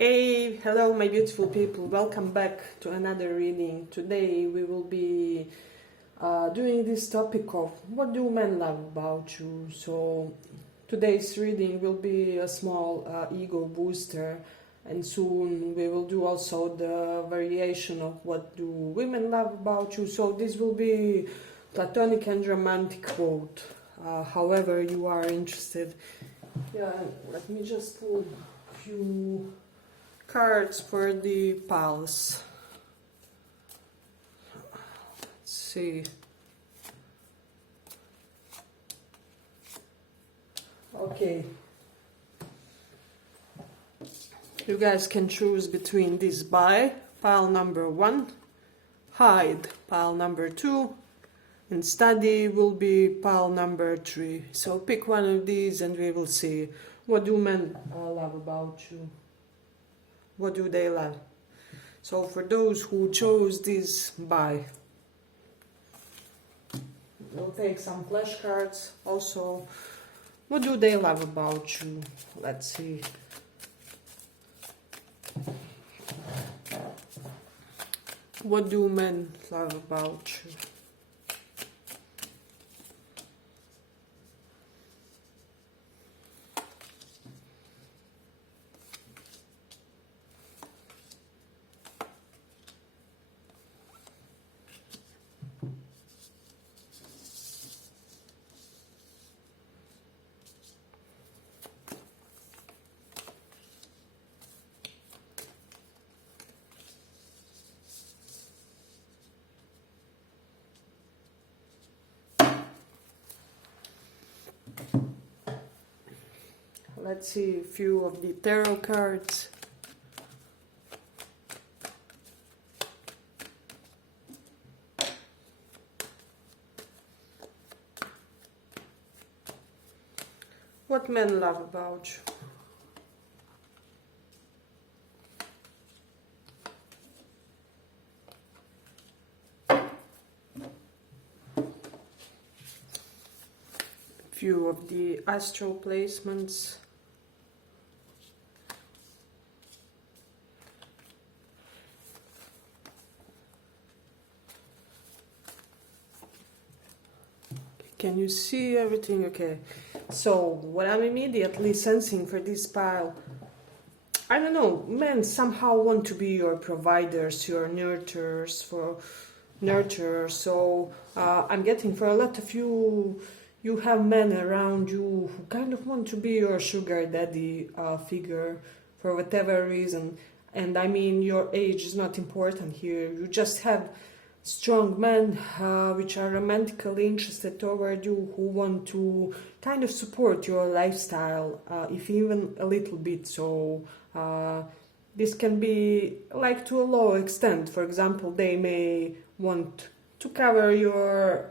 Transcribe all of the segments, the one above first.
Hey, hello my beautiful people, welcome back to another reading. Today we will be doing this topic of what do men love about you. So today's reading will be a small ego booster, and soon we will do also the variation of what do women love about you. So this will be platonic and romantic quote, however you are interested. Yeah, let me just pull a few cards for the pals. Let's see. Okay. You guys can choose between this buy, pile number 1, hide, pile number 2, and study will be pile number 3. So pick one of these and we will see what do men love about you. What do they love? So for those who chose this buy, we'll take some flashcards. Also, what do they love about you? Let's see. What do men love about you? Let's see a few of the tarot cards. What men love about you? Few of the astral placements. Can you see everything? Okay. So what I'm immediately sensing for this pile, I don't know, men somehow want to be your providers, your nurturers, So I'm getting for a lot of you, you have men around you who kind of want to be your sugar daddy figure for whatever reason. And I mean, your age is not important here. You just have strong men which are romantically interested toward you, who want to kind of support your lifestyle, if even a little bit. So this can be like to a low extent. For example, they may want to cover your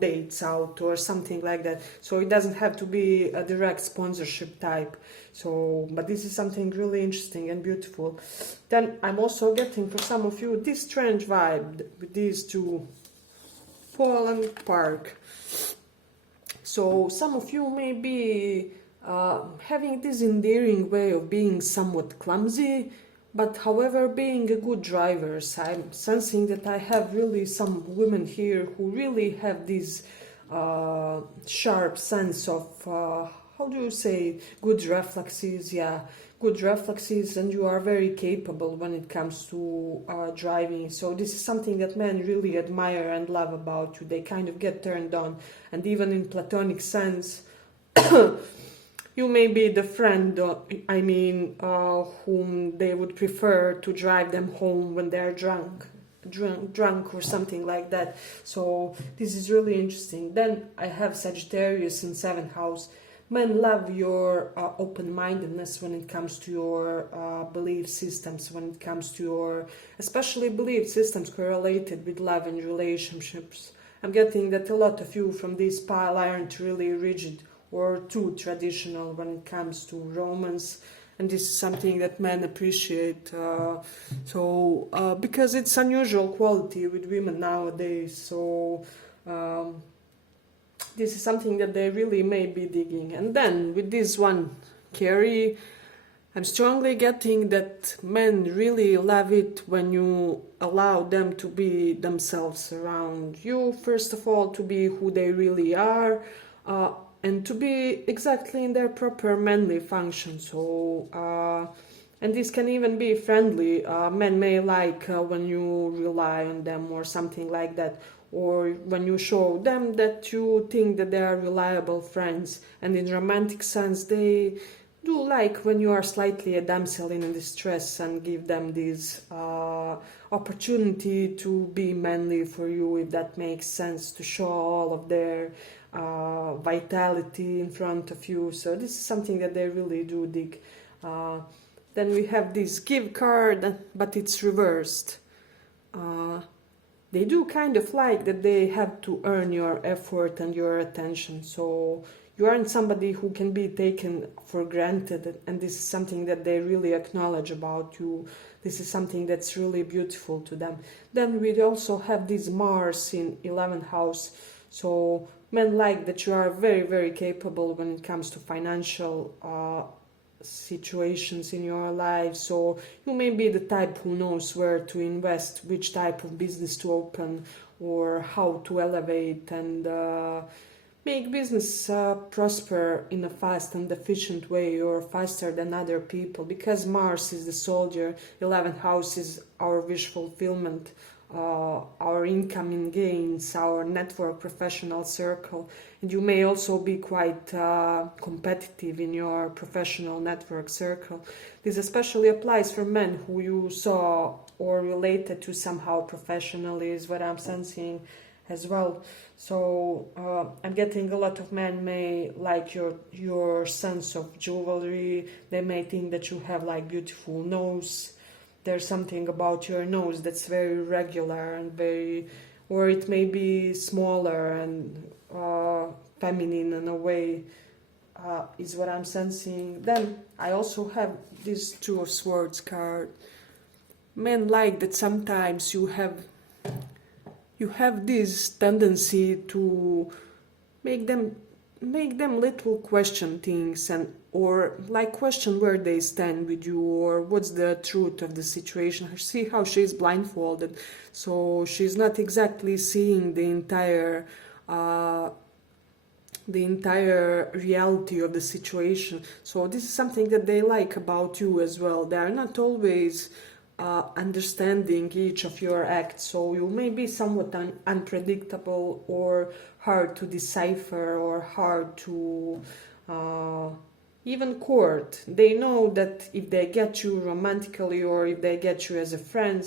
dates out or something like that. So it doesn't have to be a direct sponsorship type. So, but this is something really interesting and beautiful. Then I'm also getting for some of you this strange vibe with these two, Fallen Park. So some of you may be having this endearing way of being somewhat clumsy, but however being a good driver. So I'm sensing that I have really some women here who really have this sharp sense of how do you say, good reflexes. Yeah, good reflexes, and you are very capable when it comes to driving. So this is something that men really admire and love about you. They kind of get turned on, and even in platonic sense, you may be the friend, whom they would prefer to drive them home when they're drunk or something like that. So this is really interesting. Then I have Sagittarius in 7th house. Men love your open-mindedness when it comes to your belief systems, when it comes to your, especially belief systems correlated with love and relationships. I'm getting that a lot of you from this pile aren't really rigid or too traditional when it comes to romance, and this is something that men appreciate. Because it's unusual quality with women nowadays. So this is something that they really may be digging. And then with this one, Carrie, I'm strongly getting that men really love it when you allow them to be themselves around you. First of all, to be who they really are, and to be exactly in their proper manly function. And this can even be friendly. Men may like when you rely on them or something like that, or when you show them that you think that they are reliable friends. And in romantic sense, they do like when you are slightly a damsel in distress and give them this opportunity to be manly for you, if that makes sense, to show all of their vitality in front of you. So this is something that they really do dig. Then we have this give card, but it's reversed. They do kind of like that they have to earn your effort and your attention. So you aren't somebody who can be taken for granted, and this is something that they really acknowledge about you. This is something that's really beautiful to them. Then we also have this Mars in 11th house. So men like that you are very, very capable when it comes to financial situations in your life. So you may be the type who knows where to invest, which type of business to open, or how to elevate and make business prosper in a fast and efficient way, or faster than other people, because Mars is the soldier. 11th house is our wish fulfillment, our incoming gains, our network, professional circle. And you may also be quite competitive in your professional network circle. This especially applies for men who you saw or related to somehow professionally, is what I'm sensing as well. So I'm getting a lot of men may like your sense of jewelry. They may think that you have like beautiful nose. There's something about your nose that's very regular and very, or it may be smaller and feminine in a way, is what I'm sensing. Then I also have this Two of Swords card. Men like that sometimes you have this tendency to make them little question things, and or like question where they stand with you, or what's the truth of the situation. See how she's blindfolded, so she's not exactly seeing the entire reality of the situation. So this is something that they like about you as well. They are not always understanding each of your acts, so you may be somewhat unpredictable or hard to decipher or hard to even court. They know that if they get you romantically or if they get you as a friend,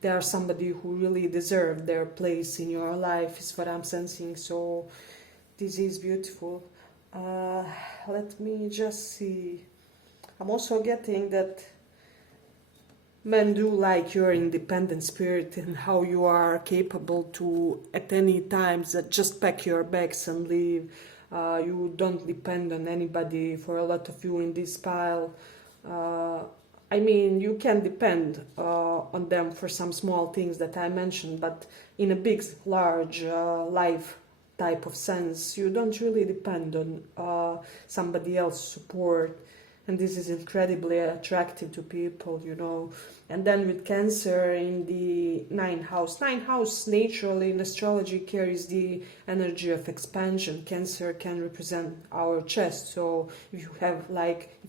they are somebody who really deserve their place in your life, is what I'm sensing. So this is beautiful. Let me just see. I'm also getting that men do like your independent spirit and how you are capable to, at any times, just pack your bags and leave. You don't depend on anybody. For a lot of you in this pile, I mean, you can depend on them for some small things that I mentioned, but in a big, large life type of sense, you don't really depend on somebody else's support. And this is incredibly attractive to people, you know. And then with Cancer in the 9th house naturally in astrology carries the energy of expansion. Cancer can represent our chest. So if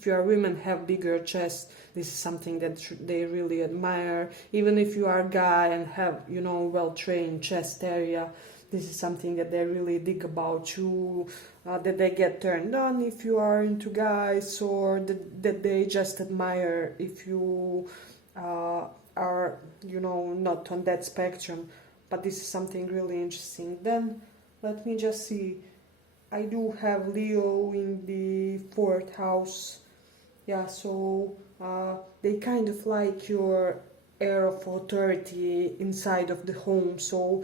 you are women, have bigger chest, this is something that they really admire. Even if you are a guy and have, well-trained chest area, this is something that they really dig about you, that they get turned on if you are into guys, or that they just admire if you are, not on that spectrum. But this is something really interesting. Then, let me just see. I do have Leo in the 4th house. Yeah, so they kind of like your air of authority inside of the home. So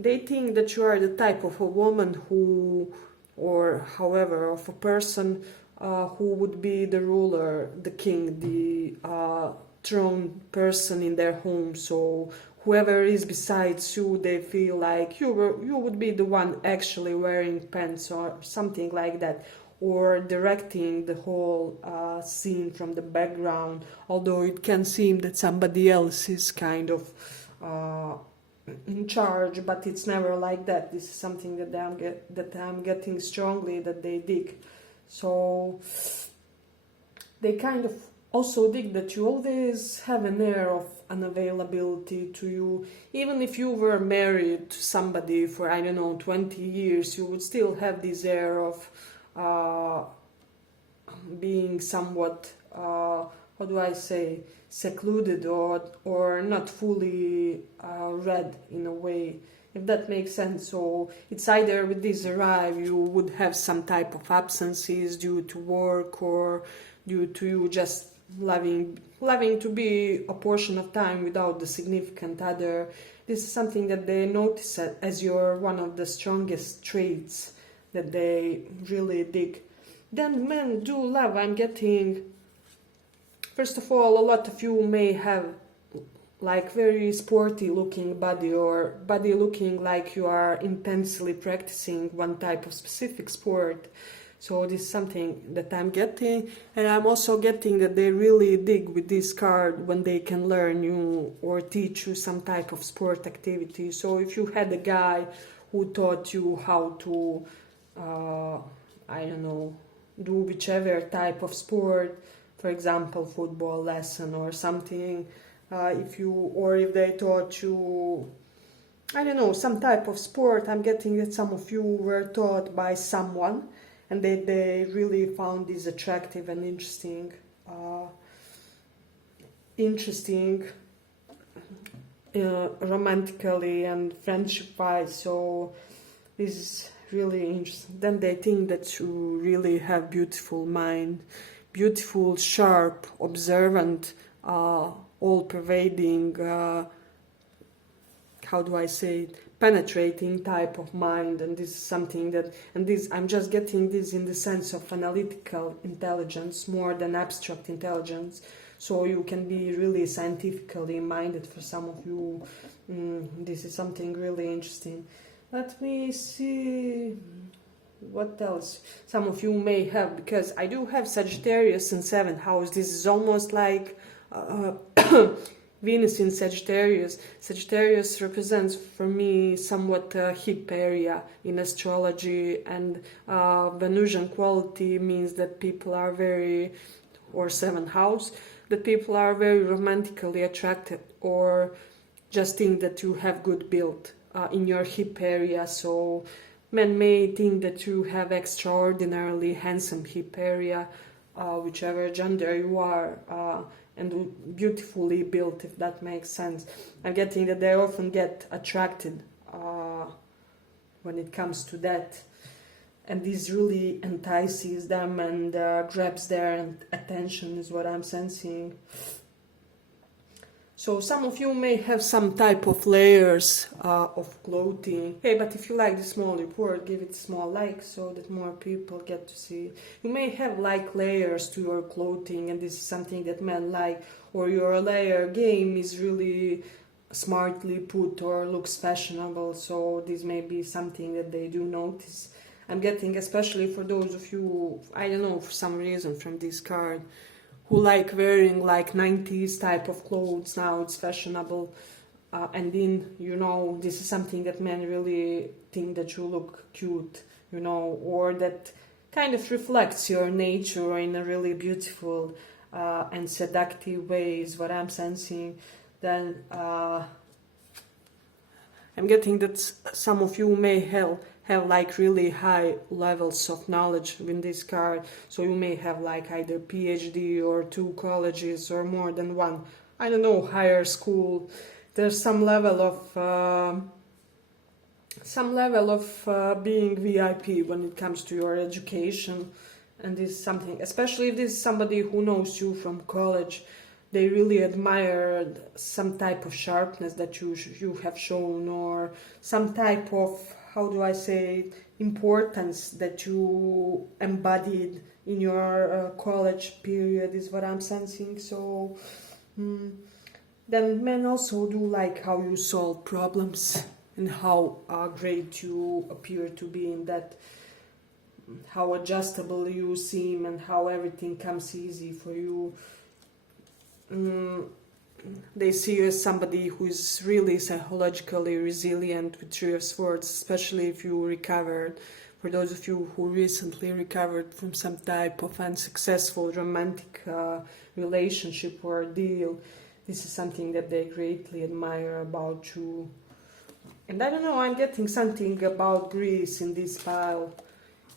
they think that you are the type of a woman who, or however, of a person who would be the ruler, the king, the throne person in their home. So whoever is besides you, they feel like you would be the one actually wearing pants or something like that. or directing the whole scene from the background, although it can seem that somebody else is kind of in charge, but it's never like that. This is something that I'm getting strongly that they dig. So they kind of also dig that you always have an air of unavailability to you. Even if you were married to somebody for, I don't know, 20 years, you would still have this air of being somewhat, how do I say, secluded or not fully read in a way, if that makes sense. So it's either with this arrive you would have some type of absences due to work or due to you just loving to be a portion of time without the significant other. This is something that they notice as your one of the strongest traits that they really dig. Then men do love, I'm getting, first of all, a lot of you may have like very sporty looking body or body looking like you are intensely practicing one type of specific sport. So this is something that I'm getting, and I'm also getting that they really dig with this card when they can learn you or teach you some type of sport activity. So if you had a guy who taught you how to, I don't know, do whichever type of sport, for example, football lesson or something, if they taught you, I don't know, some type of sport, I'm getting that some of you were taught by someone and they really found this attractive and interesting, romantically and friendship-wise. So this is really interesting. Then they think that you really have beautiful mind, beautiful, sharp, observant, all-pervading, how do I say it, penetrating type of mind. And this is something that, and this, I'm just getting this in the sense of analytical intelligence more than abstract intelligence. So you can be really scientifically minded for some of you. This is something really interesting. Let me see what else some of you may have, because I do have Sagittarius in 7th house. This is almost like Venus in Sagittarius. Sagittarius represents for me somewhat a hip area in astrology, and Venusian quality means that people are very, or 7th house, that people are very romantically attracted or just think that you have good build in your hip area. So men may think that you have extraordinarily handsome hip area, whichever gender you are, and beautifully built, if that makes sense. I'm getting that they often get attracted when it comes to that, and this really entices them and grabs their attention, is what I'm sensing. So some of you may have some type of layers of clothing. Hey, but if you like the small report, give it a small like so that more people get to see. You may have like layers to your clothing, and this is something that men like, or your layer game is really smartly put or looks fashionable. So this may be something that they do notice. I'm getting, especially for those of you, I don't know, for some reason from this card, who like wearing like 90s type of clothes. Now it's fashionable, and then, you know, this is something that men really think that you look cute, you know, or that kind of reflects your nature in a really beautiful and seductive way, is what I'm sensing. Then I'm getting that some of you may have like really high levels of knowledge in this card. So you may have like either PhD or 2 colleges or more than 1, I don't know, higher school. There's some level of being VIP when it comes to your education. And this is something, especially if this is somebody who knows you from college, they really admire some type of sharpness that you have shown, or some type of, how do I say, importance that you embodied in your college period, is what I'm sensing. So then men also do like how you solve problems and how great you appear to be in that. how adjustable you seem and how everything comes easy for you. They see you as somebody who is really psychologically resilient with Three of Swords, especially if you recovered. For those of you who recently recovered from some type of unsuccessful romantic relationship or deal, this is something that they greatly admire about you. And I don't know, I'm getting something about Greece in this pile.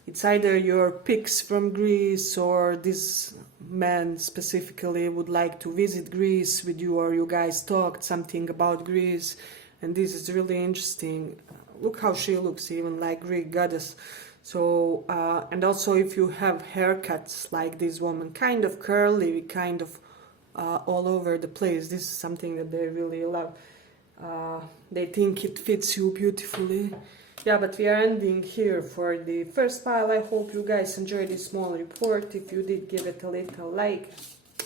It's either your pics from Greece, or this man specifically would like to visit Greece with you, or you guys talked something about Greece, and this is really interesting. Look how she looks, even like Greek goddess. So, and also if you have haircuts like this woman, kind of curly, kind of all over the place, this is something that they really love. They think it fits you beautifully. Yeah, but we are ending here for the first pile. I hope you guys enjoyed this small report. If you did, give it a little like.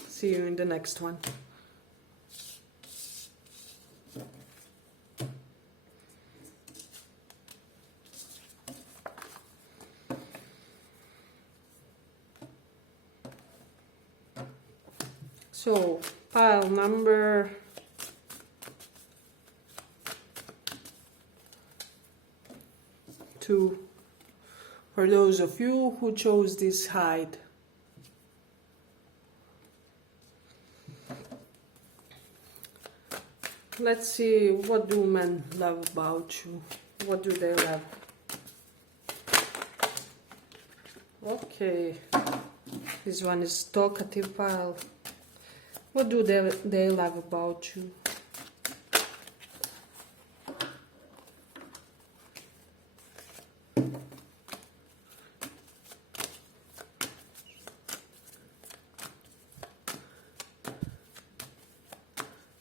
See you in the next one. So, pile number 2. For those of you who chose this hide. Let's see, what do men love about you? What do they love? Okay, this one is talkative pile. What do they love about you?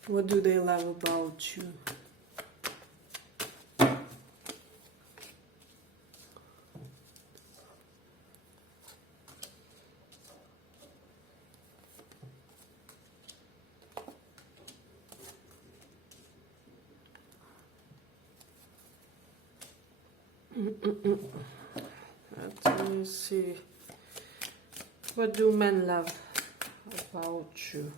What do they love about you? Let me see. What do men love about you?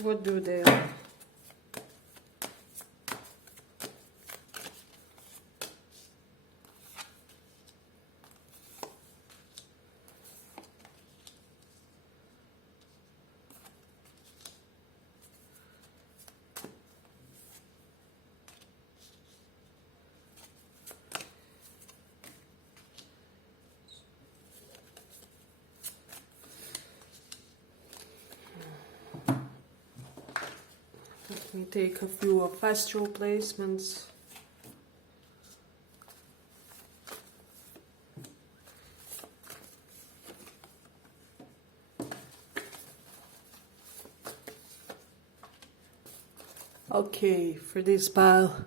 What do they love? Let me take a few of astral placements. Okay, for this pile,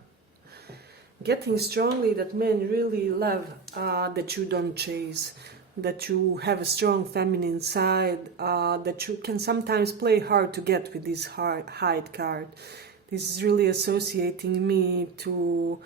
getting strongly that men really love that you don't chase, that you have a strong feminine side, that you can sometimes play hard to get with this hide card. This is really associating me to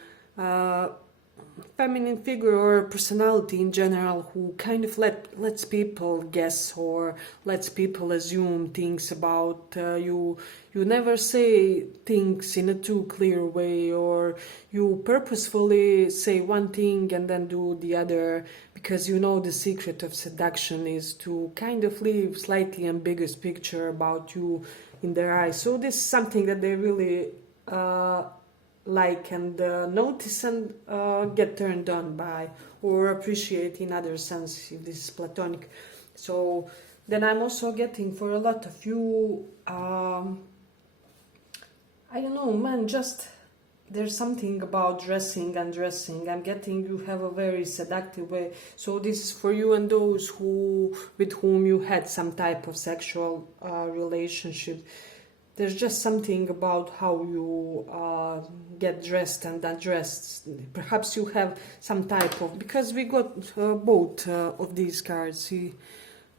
feminine figure or personality in general who kind of lets people guess or lets people assume things about you. You never say things in a too clear way, or you purposefully say one thing and then do the other, because you know the secret of seduction is to kind of leave slightly ambiguous picture about you in their eyes. So this is something that they really like and notice and get turned on by, or appreciate in other sense if this is platonic. So then I'm also getting for a lot of you, I don't know, man, just there's something about dressing and undressing. I'm getting you have a very seductive way. So this is for you and those with whom you had some type of sexual relationship. There's just something about how you get dressed and undressed. Perhaps you have some type of, because we got both of these cards. See,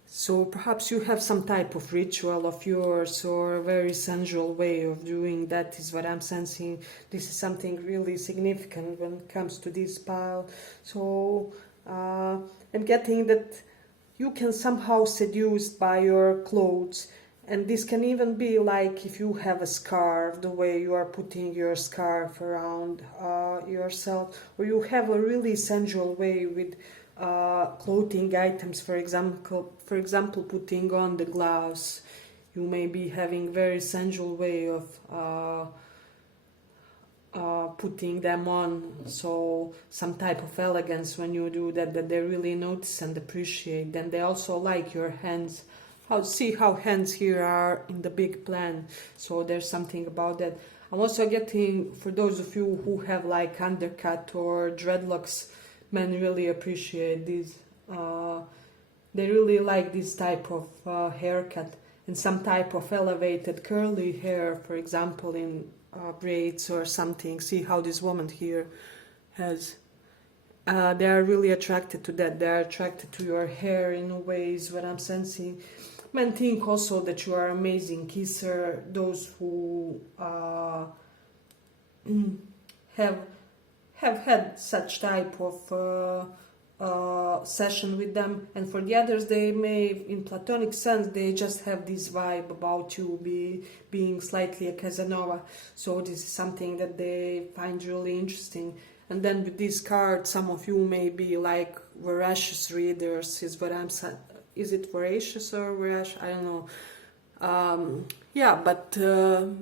So perhaps you have some type of ritual of yours or a very sensual way of doing that is what I'm sensing. This is something really significant when it comes to this pile. So I'm getting that you can somehow seduced by your clothes, and this can even be like if you have a scarf, the way you are putting your scarf around yourself, or you have a really sensual way with clothing items. For example, putting on the gloves. You may be having very sensual way of putting them on, so some type of elegance when you do that they really notice and appreciate. Then they also like your hands. See how hands here are in the big plan, so there's something about that. I'm also getting, for those of you who have like undercut or dreadlocks, men really appreciate these. They really like this type of haircut, and some type of elevated curly hair, for example in braids or something. See how this woman here has. They are really attracted to that. They are attracted to your hair in a ways what I'm sensing. Men think also that you are amazing kisser. Those who have had such type of session with them, and for the others, they may, in platonic sense, they just have this vibe about you being slightly a Casanova. So this is something that they find really interesting. And then with this card, some of you may be like voracious readers. Is what I'm saying. Is it voracious or voracious? I don't know. Yeah, but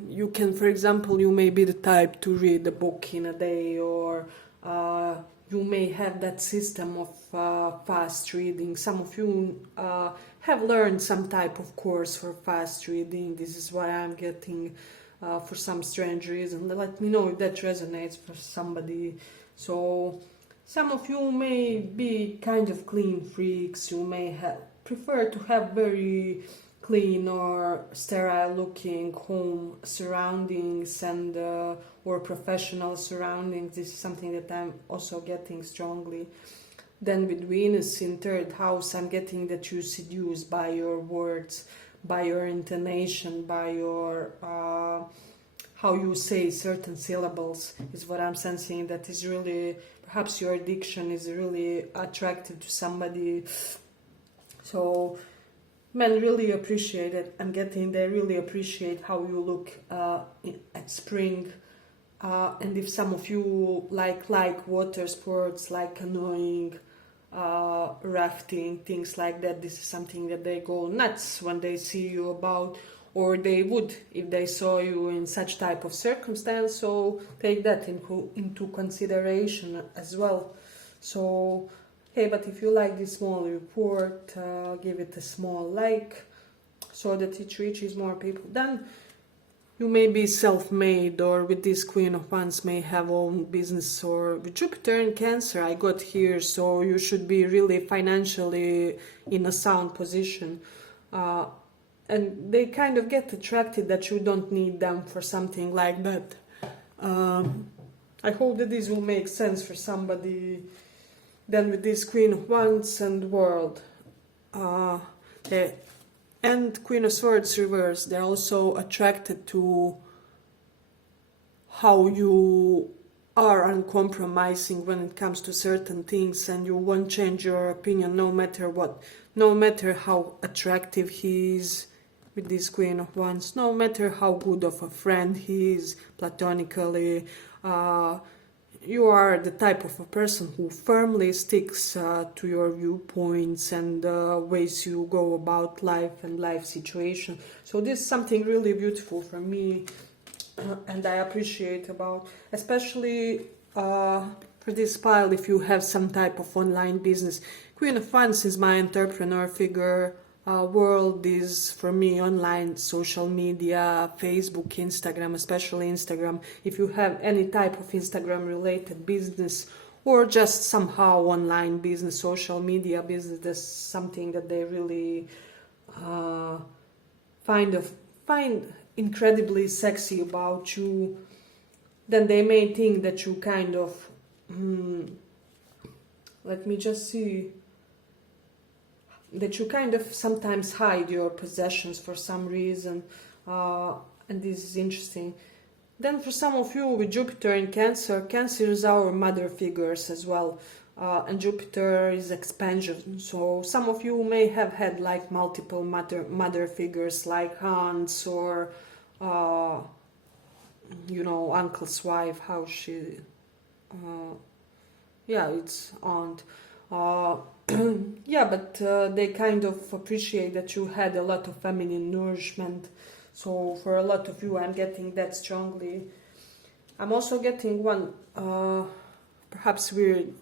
you can, for example, you may be the type to read a book in a day, or you may have that system of fast reading. Some of you have learned some type of course for fast reading. This is what I'm getting for some strange reason. Let me know if that resonates for somebody. So some of you may be kind of clean freaks. You may prefer to have very clean or sterile looking home surroundings and or professional surroundings. This is something that I'm also getting strongly. Then with Venus in third house, I'm getting that you seduce by your words, by your intonation, by your how you say certain syllables is what I'm sensing. That is really, perhaps your diction is really attractive to somebody. So men really appreciate it. I'm getting they really appreciate how you look at spring. And if some of you like water sports, like canoeing, rafting, things like that, this is something that they go nuts when they see you about, or they would if they saw you in such type of circumstance. So take that into consideration as well. So hey, but if you like this small report, give it a small like so that it reaches more people. Then you may be self-made, or with this Queen of Wands may have own business, or with Jupiter in Cancer I got here, so you should be really financially in a sound position. And they kind of get attracted that you don't need them for something like that. I hope that this will make sense for somebody. Then with this Queen of Wands and World, and Queen of Swords reverse, they're also attracted to how you are uncompromising when it comes to certain things, and you won't change your opinion no matter what, no matter how attractive he is with this Queen of Wands, no matter how good of a friend he is platonically. You are the type of a person who firmly sticks to your viewpoints and ways you go about life and life situation. So this is something really beautiful for me, and I appreciate about, especially for this pile, if you have some type of online business. Queen of Wands is my entrepreneur figure. World is for me online, social media, Facebook, Instagram, especially Instagram. If you have any type of Instagram related business, or just somehow online business, social media business, that's something that they really find incredibly sexy about you. Then they may think that you kind of let me just see. that you kind of sometimes hide your possessions for some reason, and this is interesting. Then for some of you with Jupiter in Cancer, Cancer is our mother figures as well, and Jupiter is expansion. So some of you may have had like multiple mother figures, like aunts or uncle's wife, how she, yeah, it's aunt. Yeah, but they kind of appreciate that you had a lot of feminine nourishment. So for a lot of you, I'm getting that strongly. I'm also getting one perhaps weird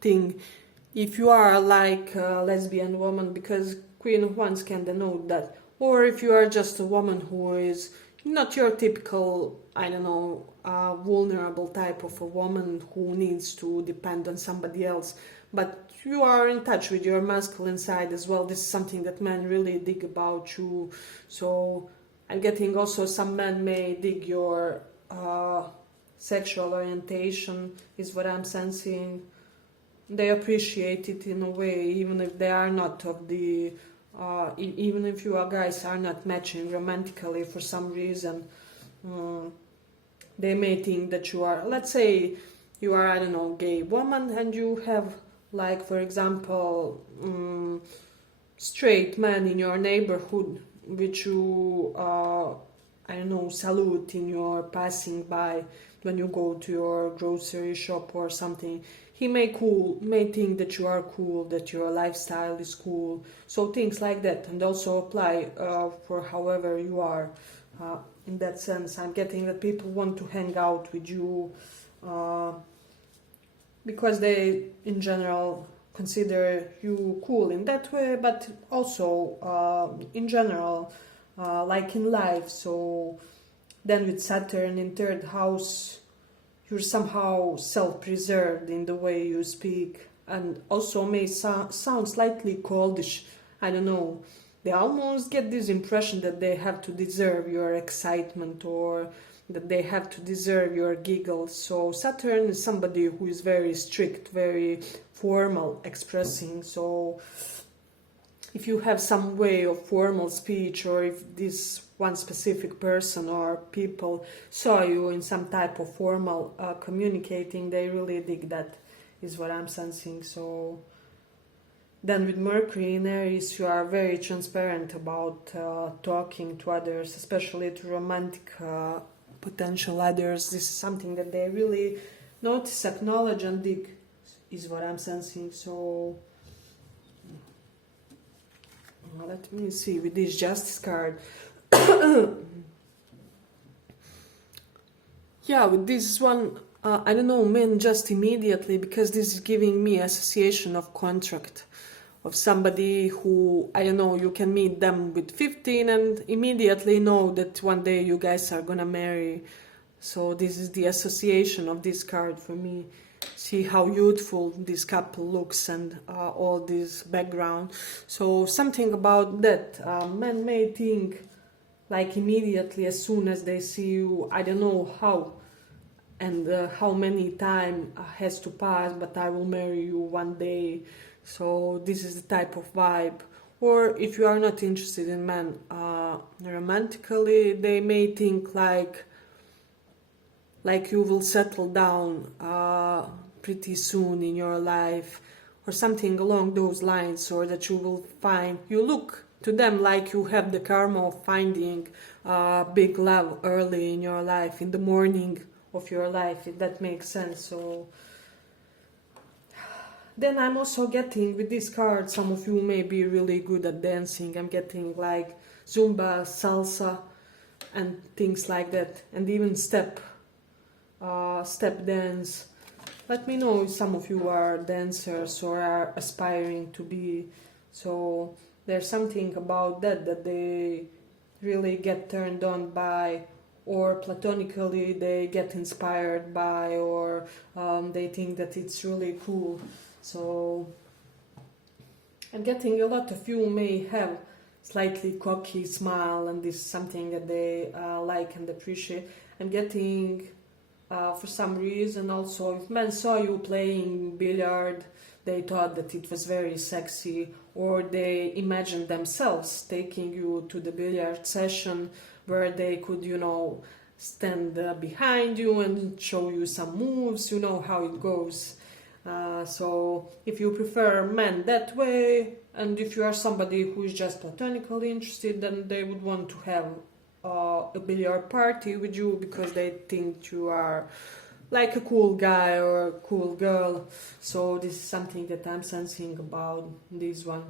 thing. If you are like a lesbian woman, because Queen of Wands can denote that, or if you are just a woman who is not your typical, vulnerable type of a woman who needs to depend on somebody else, but you are in touch with your masculine side as well. This is something that men really dig about you. So I'm getting also some men may dig your sexual orientation, is what I'm sensing. They appreciate it in a way, even if they are not of the, even if you guys are not matching romantically for some reason. They may think that you are, let's say, you are, gay woman, and you have, like, for example, straight men in your neighborhood, which you, salute in your passing by when you go to your grocery shop or something. He may think that you are cool, that your lifestyle is cool. So things like that, and also apply for however you are. In that sense, I'm getting that people want to hang out with you because they, in general, consider you cool in that way, but also in general, like in life. So then with Saturn in third house, you're somehow self-preserved in the way you speak, and also may sound slightly coldish. I don't know. They almost get this impression that they have to deserve your excitement, or that they have to deserve your giggles. So Saturn is somebody who is very strict, very formal expressing. So if you have some way of formal speech, or if this one specific person or people saw you in some type of formal communicating, they really dig that, is what I'm sensing. So then with Mercury in Aries, you are very transparent about talking to others, especially to romantic potential others. This is something that they really notice, acknowledge, and dig, is what I'm sensing. So let me see with this Justice card. Yeah, with this one, I don't know, men just immediately, because this is giving me association of contract, of somebody who, I don't know, you can meet them with 15 and immediately know that one day you guys are gonna marry. So this is the association of this card for me. See how youthful this couple looks, and all this background. So something about that. Men may think, like, immediately as soon as they see you, I don't know how and how many time has to pass, but I will marry you one day. So this is the type of vibe. Or if you are not interested in men romantically, they may think like you will settle down pretty soon in your life, or something along those lines, or that you will find, you look to them like you have the karma of finding big love early in your life, in the morning of your life, if that makes sense. So then I'm also getting with this card, some of you may be really good at dancing. I'm getting like Zumba, salsa, and things like that, and even step dance. Let me know if some of you are dancers or are aspiring to be. So there's something about that they really get turned on by, or platonically they get inspired by, or they think that it's really cool. So I'm getting a lot of you may have slightly cocky smile, and this is something that they like and appreciate. I'm getting for some reason also, if men saw you playing billiard, they thought that it was very sexy, or they imagined themselves taking you to the billiard session where they could, you know, stand behind you and show you some moves, you know how it goes. So if you prefer men that way, and if you are somebody who is just platonically interested, then they would want to have a billiard party with you because they think you are like a cool guy or a cool girl. So this is something that I'm sensing about this one.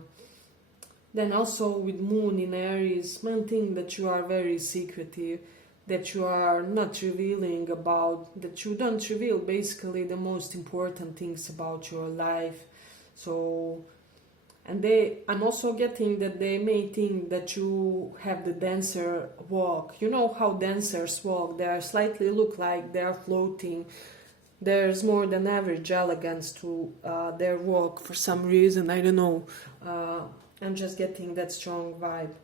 Then also with Moon in Aries, men think that you are very secretive, that you are not revealing about, that you don't reveal basically the most important things about your life. So, and I'm also getting that they may think that you have the dancer walk. You know how dancers walk, they slightly look like they are floating. There's more than average elegance to their walk for some reason, I don't know. I'm just getting that strong vibe.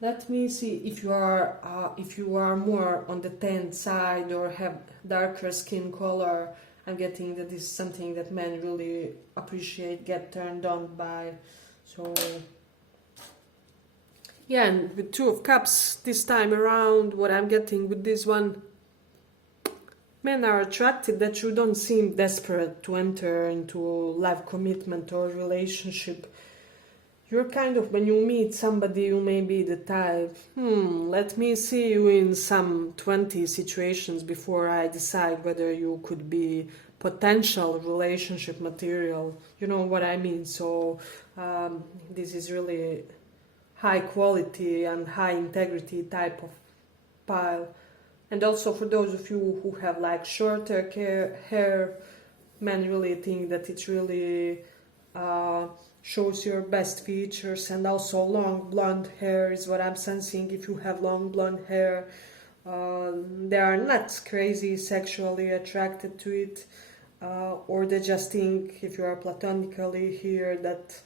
Let me see if you are more on the tan side or have darker skin color. I'm getting that this is something that men really appreciate, get turned on by. So yeah, and with Two of Cups this time around, what I'm getting with this one, men are attracted that you don't seem desperate to enter into life commitment or relationship. You're kind of, when you meet somebody, you may be the type, let me see you in some 20 situations before I decide whether you could be potential relationship material. You know what I mean? So this is really high quality and high integrity type of pile. And also for those of you who have like shorter hair, men really think that it really shows your best features. And also long blonde hair is what I'm sensing. If you have long blonde hair, they are not crazy sexually attracted to it, or they just think, if you are platonically here, that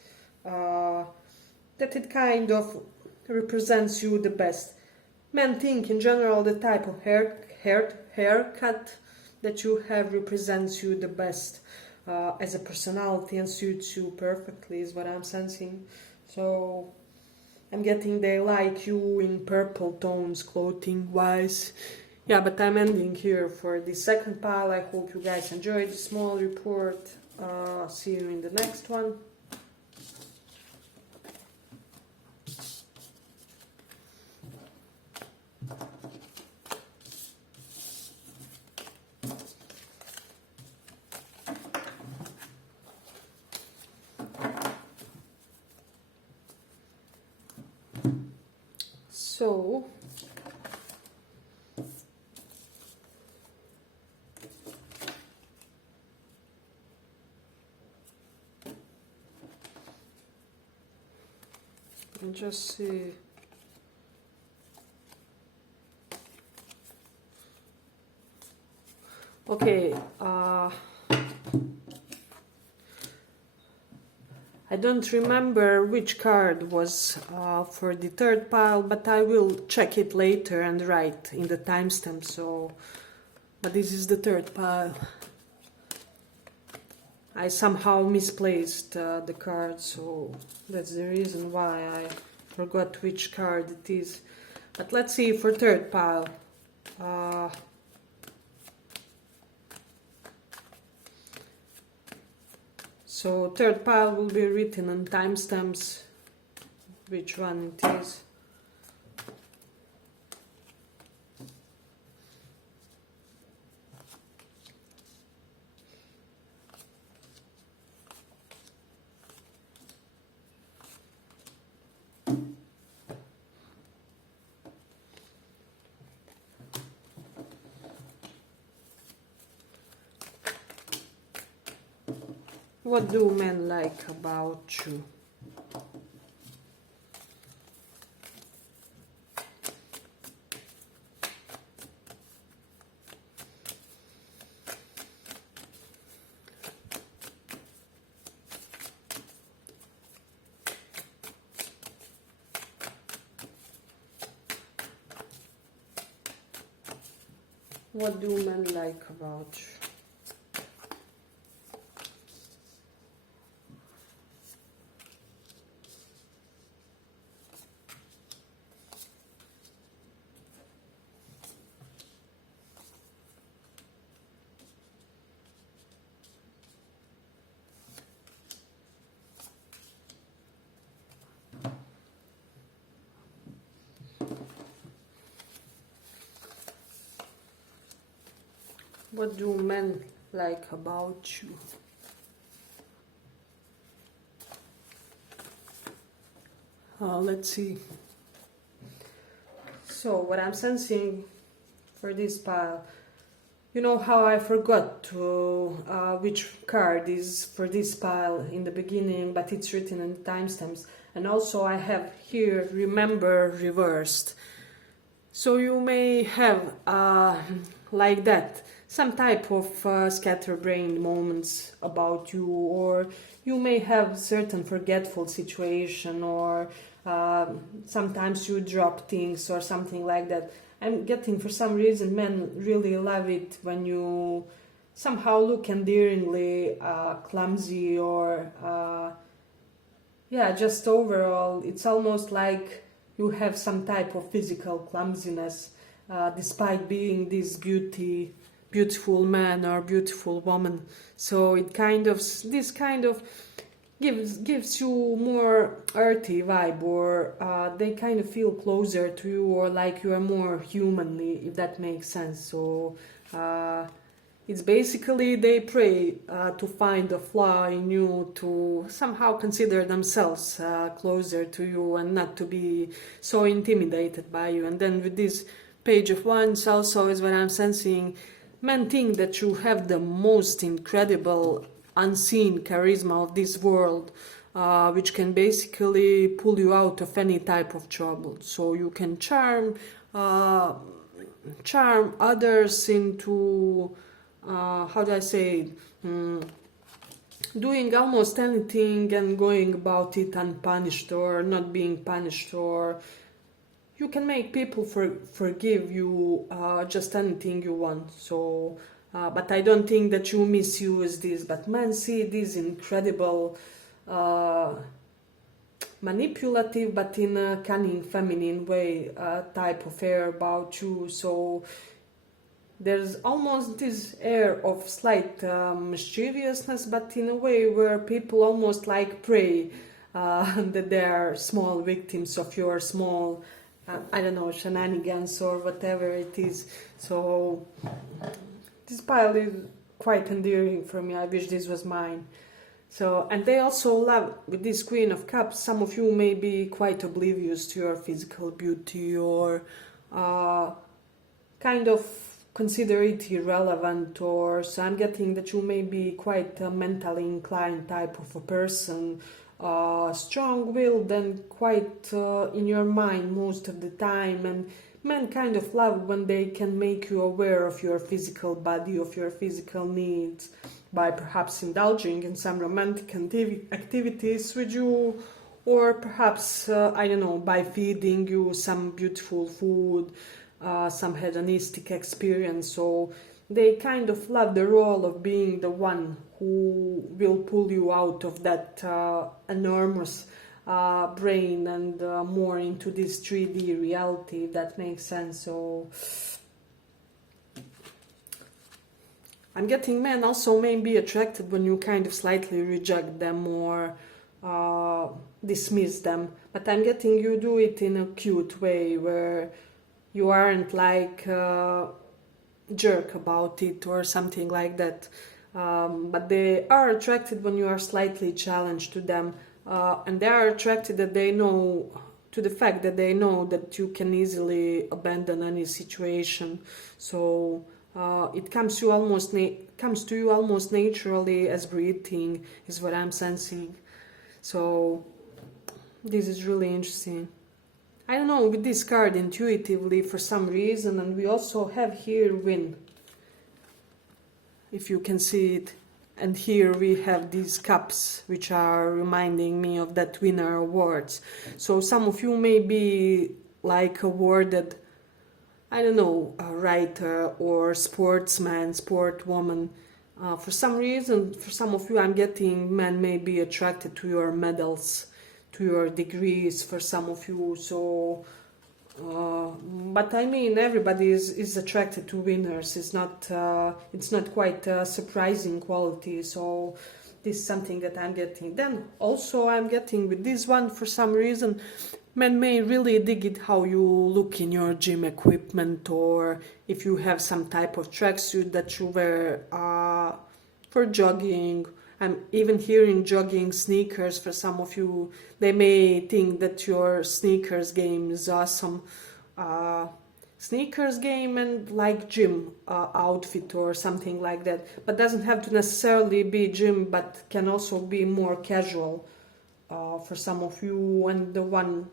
it kind of represents you the best. Men think in general the type of haircut that you have represents you the best as a personality and suits you perfectly, is what I'm sensing. So I'm getting they like you in purple tones, clothing wise. Yeah, but I'm ending here for the second pile. I hope you guys enjoyed the small report. See you in the next one. So just see. Okay, I don't remember which card was for the third pile, but I will check it later and write in the timestamp. So, but this is the third pile. I somehow misplaced the card, so that's the reason why I forgot which card it is. But let's see for third pile. So third pile will be written on timestamps which one it is. What do men like about you? What do men like about you? What do men like about you? Let's see. So what I'm sensing for this pile, you know how I forgot to which card is for this pile in the beginning, but it's written in timestamps. And also I have here remember reversed. So you may have like that some type of scatterbrained moments about you, or you may have certain forgetful situation, or sometimes you drop things or something like that. I'm getting for some reason men really love it when you somehow look endearingly clumsy, or yeah, just overall it's almost like you have some type of physical clumsiness despite being this beautiful man or beautiful woman. So it this kind of gives you more earthy vibe, or they kind of feel closer to you, or like you are more humanly, if that makes sense. So it's basically they pray to find a flaw in you, to somehow consider themselves closer to you and not to be so intimidated by you. And then with this Page of Wands also is what I'm sensing. Men think that you have the most incredible unseen charisma of this world, which can basically pull you out of any type of trouble. So you can charm others into how do I say it? Doing almost anything and going about it unpunished, or not being punished, or you can make people forgive you just anything you want. So but I don't think that you misuse this, but men see this incredible manipulative, but in a cunning feminine way type of air about you. So there's almost this air of slight mischievousness, but in a way where people almost like pray that they are small victims of your small I don't know, shenanigans or whatever it is. So this pile is quite endearing for me. I wish this was mine. So, and they also love, with this Queen of Cups, some of you may be quite oblivious to your physical beauty, or kind of consider it irrelevant, or so I'm getting that you may be quite a mentally inclined type of a person, strong-willed and quite in your mind most of the time, and men kind of love when they can make you aware of your physical body, of your physical needs, by perhaps indulging in some romantic activities with you, or perhaps, I don't know, by feeding you some beautiful food, some hedonistic experience. So they kind of love the role of being the one who will pull you out of that enormous brain and more into this 3D reality, if that makes sense. So I'm getting men also may be attracted when you kind of slightly reject them or dismiss them, but I'm getting you do it in a cute way where you aren't like jerk about it or something like that, but they are attracted when you are slightly challenged to them, and they are attracted that they know, to the fact that they know that you can easily abandon any situation. So it comes to you almost naturally as breathing, is what I'm sensing. So this is really interesting. I don't know, with this card intuitively for some reason, and we also have here win, if you can see it, and here we have these cups which are reminding me of that winner awards. So some of you may be like awarded, I don't know, a writer or sportsman, sportwoman. For some reason, for some of you I'm getting men may be attracted to your medals, to your degrees for some of you. So but I mean everybody is attracted to winners. It's not quite a surprising quality. So this is something that I'm getting. Then also I'm getting with this one for some reason Men may really dig it how you look in your gym equipment, or if you have some type of tracksuit that you wear for jogging. I'm even hearing jogging sneakers for some of you. They may think that your sneakers game is awesome. Sneakers game and like gym outfit or something like that. But doesn't have to necessarily be gym, but can also be more casual for some of you. And the one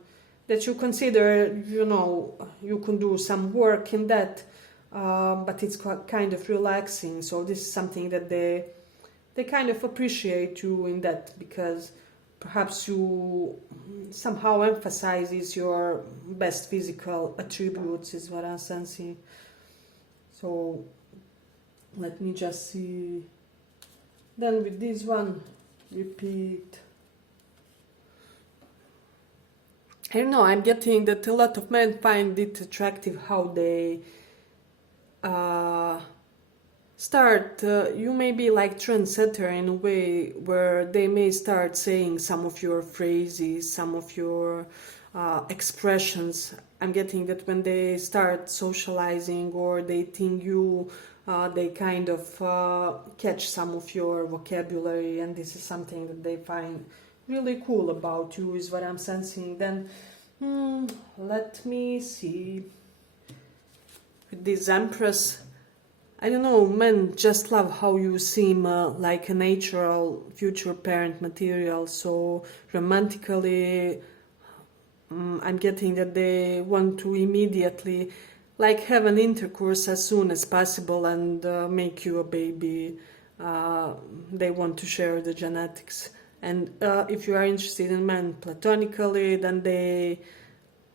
that you consider, you can do some work in that, but it's kind of relaxing. So this is something that they kind of appreciate you in that, because perhaps you somehow emphasizes your best physical attributes, is what I'm sensing. So let me just see. Then with this one, repeat. I don't know, I'm getting that a lot of men find it attractive how they start, you may be like trendsetter in a way where they may start saying some of your phrases, some of your expressions. I'm getting that when they start socializing or dating you, they kind of catch some of your vocabulary, and this is something that they find really cool about you, is what I'm sensing. Then let me see. With this Empress, I don't know, men just love how you seem like a natural future parent material. So romantically, I'm getting that they want to immediately like have an intercourse as soon as possible and make you a baby. They want to share the genetics. And if you are interested in men platonically, then they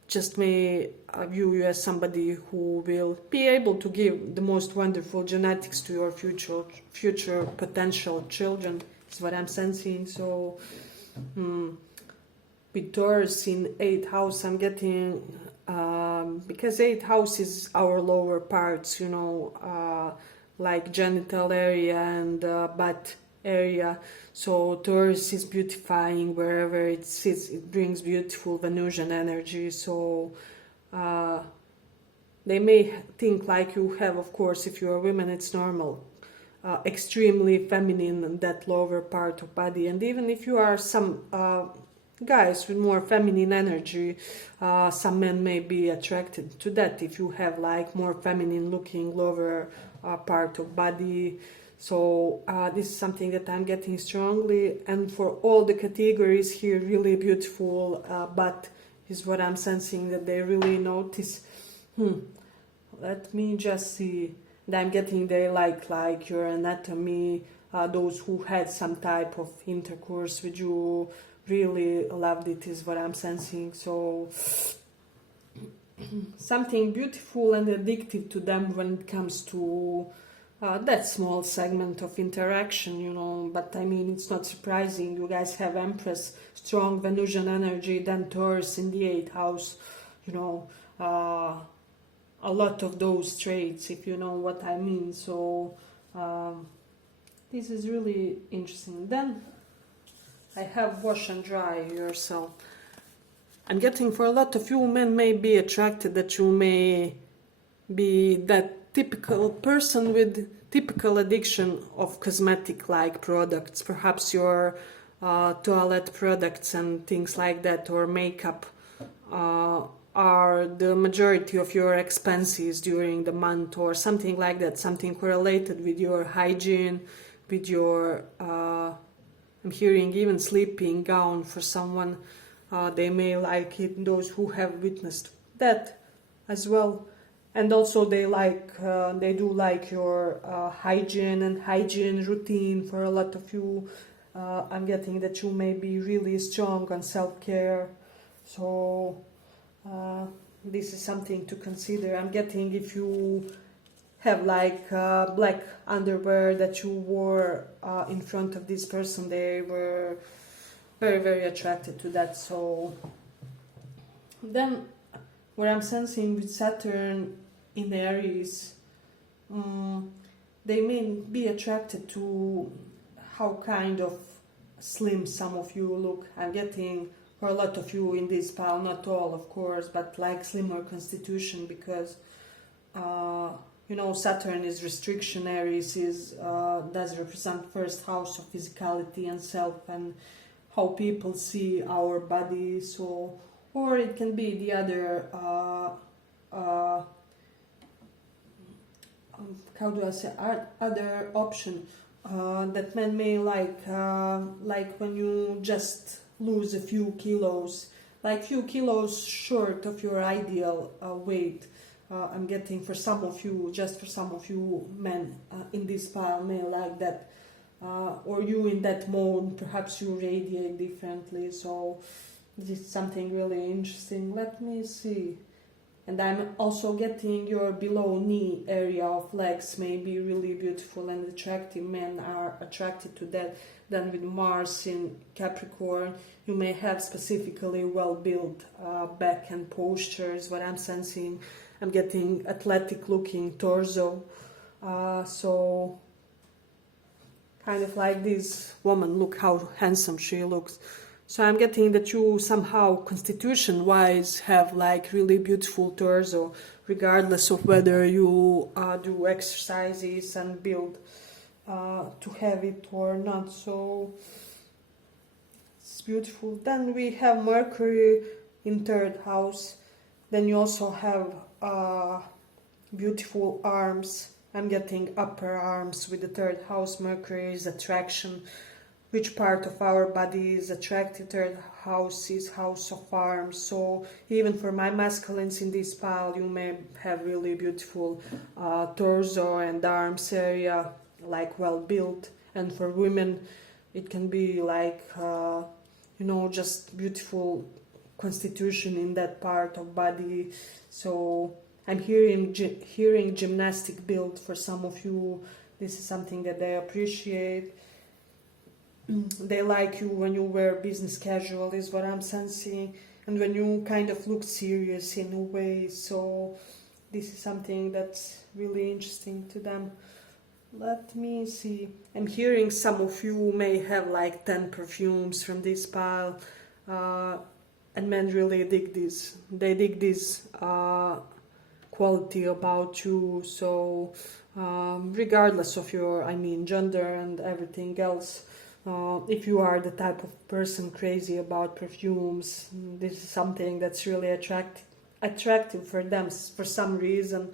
just may view you as somebody who will be able to give the most wonderful genetics to your future potential children, is what I'm sensing. So with Taurus in 8th house, I'm getting, because 8th house is our lower parts, like genital area and butt area. So Taurus is beautifying wherever it sits. It brings beautiful Venusian energy. So they may think like you have, of course, if you are women, it's normal, extremely feminine in that lower part of body. And even if you are some guys with more feminine energy, some men may be attracted to that if you have like more feminine looking lower part of body. So this is something that I'm getting strongly, and for all the categories here, really beautiful butt is what I'm sensing that they really notice. Let me just see. I'm getting they like your anatomy. Those who had some type of intercourse with you really loved it, is what I'm sensing. So something beautiful and addictive to them when it comes to that small segment of interaction, but I mean, it's not surprising. You guys have Empress, strong Venusian energy, then Taurus in the 8th house, a lot of those traits, if you know what I mean. So this is really interesting. Then I have wash and dry yourself. I'm getting for a lot of you, men may be attracted that you may be that typical person with typical addiction of cosmetic-like products, perhaps your toilet products and things like that, or makeup are the majority of your expenses during the month, or something like that, something correlated with your hygiene, with your, I'm hearing even sleeping gown for someone. They may like it, those who have witnessed that as well. And also they do like your hygiene and hygiene routine for a lot of you. I'm getting that you may be really strong on self-care. So this is something to consider. I'm getting if you have like black underwear that you wore in front of this person, they were very, very attracted to that. So then what I'm sensing with Saturn in Aries, they may be attracted to how kind of slim some of you look. I'm getting for a lot of you in this pile, not all of course, but like slimmer constitution, because you know, Saturn is restriction, Aries is does represent first house of physicality and self and how people see our body. So, or it can be the other how do I say, other option that men may like when you just lose a few kilos, like few kilos short of your ideal weight. I'm getting for some of you, just for some of you men in this pile may like that, or you in that mode, perhaps you radiate differently. So this is something really interesting. Let me see. And I'm also getting your below knee area of legs may be really beautiful and attractive. Men are attracted to that. Then with Mars in Capricorn, you may have specifically well-built back and posture is what I'm sensing. I'm getting athletic looking torso. So kind of like this woman, look how handsome she looks. So I'm getting that you somehow constitution-wise have like really beautiful torso, regardless of whether you do exercises and build to have it or not. So it's beautiful. Then we have Mercury in third house. Then you also have beautiful arms. I'm getting upper arms with the third house. Mercury is attraction. Which part of our body is attracted? Third house is house of arms. So even for my masculines in this pile, you may have really beautiful torso and arms area, like well built. And for women, it can be like you know, just beautiful constitution in that part of body. So I'm hearing gymnastic build for some of you. This is something that they appreciate. They like you when you wear business casual is what I'm sensing, and when you kind of look serious in a way. So this is something that's really interesting to them. Let me see. I'm hearing some of you may have like 10 perfumes from this pile, and men really dig this. They dig this quality about you. So regardless of your, gender and everything else, if you are the type of person crazy about perfumes, this is something that's really attractive for them for some reason.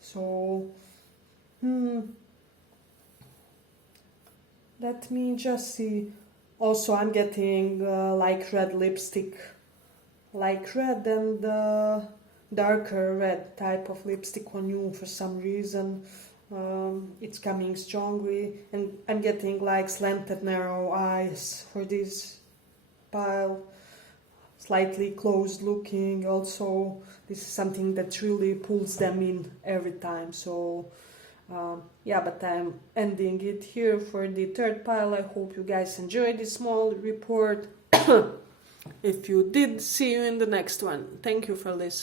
So let me just see. Also, I'm getting like red lipstick, like red and darker red type of lipstick on you for some reason. It's coming strongly, and I'm getting like slanted narrow eyes for this pile, slightly closed looking. Also, this is something that really pulls them in every time. So yeah, but I'm ending it here for the third pile. I hope you guys enjoyed this small report. If you did, see you in the next one. Thank you for listening.